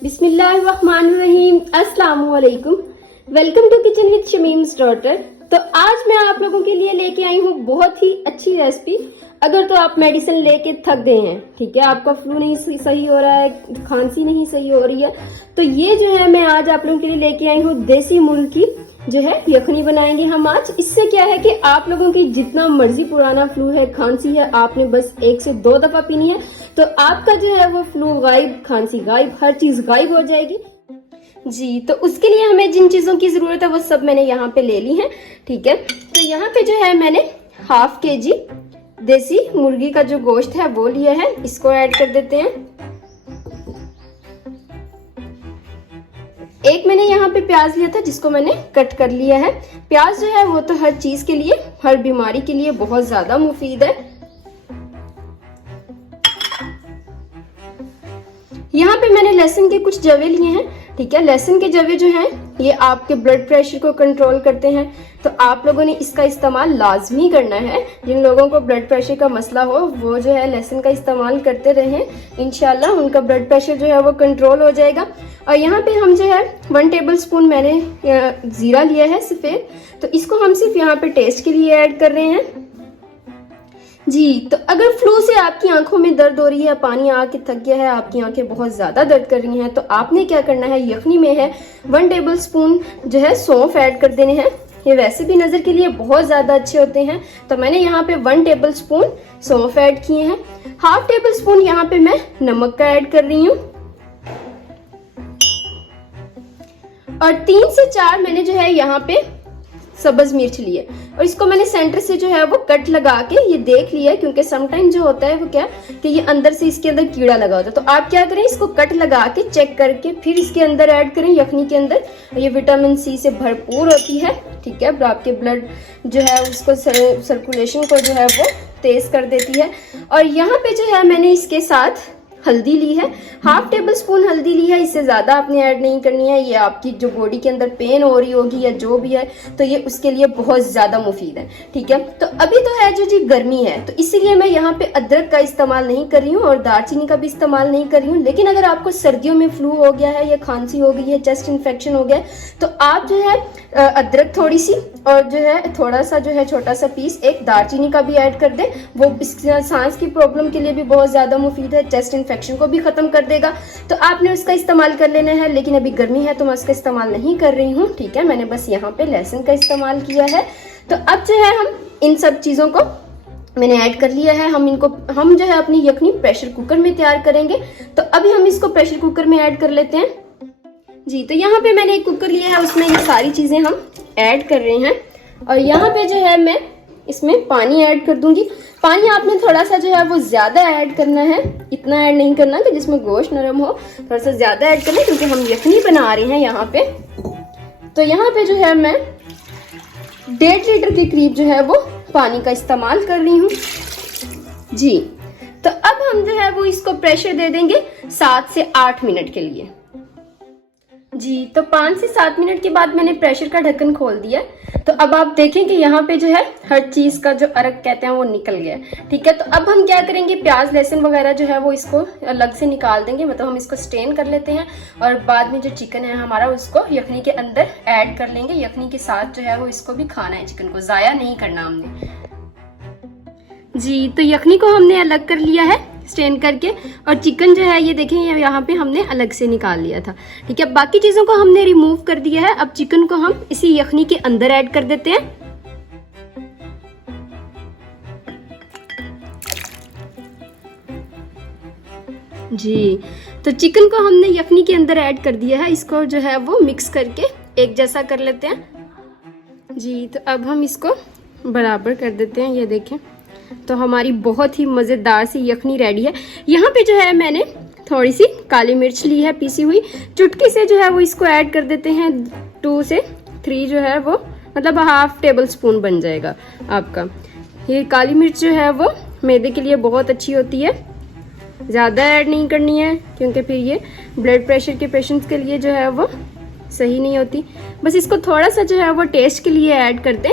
बिस्मिल्लाहिर्रहमानिर्रहीम, अस्सलाम वालेकुम। Welcome to kitchen with Shamim's daughter. तो आज मैं आप लोगों के लिए लेके आई हूँ बहुत ही अच्छी रेसिपी। अगर तो आप मेडिसिन लेके थक गए हैं, ठीक है, आपका फ्लू नहीं सही हो रहा है, खांसी नहीं सही हो रही है, तो ये जो है मैं आज आप लोगों के लिए लेके आई हूँ देसी मुर्ग की जो है यखनी बनाएंगे हम आज। इससे क्या है कि आप लोगों की जितना मर्जी पुराना फ्लू है, खांसी है, आपने बस 1 से 2 दफा पीनी है तो आपका जो है वो फ्लू गायब, खांसी गायब, हर चीज गायब हो जाएगी जी। तो उसके लिए हमें जिन चीजों की जरूरत है वो सब मैंने यहाँ पे ले ली है, ठीक है। तो यहाँ पे जो है मैंने ½ kg देसी मुर्गी का जो गोश्त है वो लिया है, इसको ऐड कर देते हैं। एक मैंने यहाँ पे प्याज लिया था जिसको मैंने कट कर लिया है। प्याज जो है वो तो हर चीज के लिए, हर बीमारी के लिए बहुत ज्यादा मुफीद है। यहाँ पे मैंने लहसुन के कुछ जवे लिए हैं, ठीक है। लहसुन के जवे जो हैं ये आपके ब्लड प्रेशर को कंट्रोल करते हैं, तो आप लोगों ने इसका इस्तेमाल लाजमी करना है। जिन लोगों को ब्लड प्रेशर का मसला हो वो जो है लहसुन का इस्तेमाल करते रहें, इंशाल्लाह उनका ब्लड प्रेशर जो है वो कंट्रोल हो जाएगा। और यहाँ पे हम जो है 1 टेबलस्पून मैंने जीरा लिया है सफेद, तो इसको हम सिर्फ यहाँ पे टेस्ट के लिए ऐड कर रहे हैं जी। तो अगर फ्लू से आपकी आंखों में दर्द हो रही है, पानी आके थक गया है, आपकी आंखें बहुत ज्यादा दर्द कर रही हैं, तो आपने क्या करना है, यखनी में है 1 टेबलस्पून जो है सौंफ ऐड कर देने हैं। ये वैसे भी नजर के लिए बहुत ज्यादा अच्छे होते हैं, तो मैंने यहाँ पे 1 टेबलस्पून सौंफ ऐड किए हैं। ½ टेबलस्पून यहाँ पे मैं नमक का ऐड कर रही हूँ और 3 से 4 मैंने जो है यहाँ पे सब्ज मिर्च लिए और इसको मैंने सेंटर से जो है वो कट लगा के ये देख लिया, क्योंकि समटाइम जो होता है वो क्या कि ये अंदर से इसके अंदर कीड़ा लगा होता है। तो आप क्या करें, इसको कट लगा के चेक करके फिर इसके अंदर ऐड करें यखनी के अंदर। ये विटामिन सी से भरपूर होती है, ठीक है। आपके ब्लड जो है उसको सर्कुलेशन को जो है वो तेज कर देती है। और यहाँ पे जो है मैंने इसके साथ हल्दी ली है, ½ टेबलस्पून हल्दी ली है, इससे ज्यादा आपने ऐड नहीं करनी है। ये आपकी जो बॉडी के अंदर पेन हो रही होगी या जो भी है तो ये उसके लिए बहुत ज्यादा मुफीद है, ठीक है। तो अभी तो है जो जी गर्मी है, तो इसीलिए मैं यहाँ पे अदरक का इस्तेमाल नहीं कर रही हूँ और दालचीनी का भी इस्तेमाल नहीं कर रही हूँ। लेकिन अगर आपको सर्दियों में फ्लू हो गया है या खांसी हो गई है, चेस्ट इन्फेक्शन हो गया है, तो आप जो है अदरक थोड़ी सी और जो है थोड़ा सा जो है छोटा सा पीस एक दालचीनी का भी ऐड कर दे। वो सांस की प्रॉब्लम के लिए भी बहुत ज्यादा मुफीद है, चेस्ट इन्फेक्शन को भी खत्म कर देगा, तो आपने उसका इस्तेमाल कर लेना है। लेकिन अभी गर्मी है तो मैं उसका इस्तेमाल नहीं कर रही हूँ, ठीक है। मैंने बस यहाँ पे लहसुन का इस्तेमाल किया है। तो अब जो है हम इन सब चीजों को मैंने ऐड कर लिया है। हम जो है अपनी यखनी प्रेशर कुकर में तैयार करेंगे, तो अभी हम इसको प्रेशर कुकर में ऐड कर लेते हैं जी। तो यहाँ पे मैंने एक कुकर लिया है, उसमें ये सारी चीजें हम ऐड कर रहे हैं और यहाँ पे जो है मैं इसमें पानी ऐड कर दूंगी। पानी आपने थोड़ा सा जो है वो ज्यादा ऐड करना है, इतना ऐड नहीं करना कि जिसमें गोश्त नरम हो, थोड़ा सा ज्यादा ऐड करना क्योंकि हम यखनी बना रहे हैं यहाँ पे। तो यहाँ पे जो है मैं 1.5 लीटर के करीब जो है वो पानी का इस्तेमाल कर रही हूँ जी। तो अब हम जो है वो इसको प्रेशर दे देंगे 7 से 8 मिनट के लिए जी। तो 5 से 7 मिनट के बाद मैंने प्रेशर का ढक्कन खोल दिया। तो अब आप देखें कि यहाँ पे जो है हर चीज का जो अरक कहते हैं वो निकल गया, ठीक है। तो अब हम क्या करेंगे, प्याज लहसुन वगैरह जो है वो इसको अलग से निकाल देंगे, मतलब हम इसको स्टेन कर लेते हैं और बाद में जो चिकन है हमारा उसको यखनी के अंदर ऐड कर लेंगे। यखनी के साथ जो है वो इसको भी खाना है, चिकन को जाया नहीं करना हमने जी। तो यखनी को हमने अलग कर लिया है स्टेन करके, और चिकन जो है ये देखें यहाँ पे हमने अलग से निकाल लिया था, ठीक है। बाकी चीजों को हमने रिमूव कर दिया है। अब चिकन को हम इसी यखनी के अंदर ऐड कर देते हैं जी। तो चिकन को हमने यखनी के अंदर ऐड कर दिया है, इसको जो है वो मिक्स करके एक जैसा कर लेते हैं जी। तो अब हम इसको बराबर कर देते हैं, ये देखें। तो हमारी बहुत ही मजेदार सी यखनी रेडी है। यहाँ पे जो है मैंने थोड़ी सी काली मिर्च ली है पीसी हुई, चुटकी से जो है वो इसको ऐड कर देते हैं। 2 से 3 जो है वो मतलब ½ टेबलस्पून बन जाएगा आपका। ये काली मिर्च जो है वो मैदे के लिए बहुत अच्छी होती है, ज्यादा ऐड नहीं करनी है क्योंकि फिर ये ब्लड प्रेशर के पेशेंट्स के लिए जो है वो सही नहीं होती। बस इसको थोड़ा सा जो है वो टेस्ट के लिए ऐड कर दें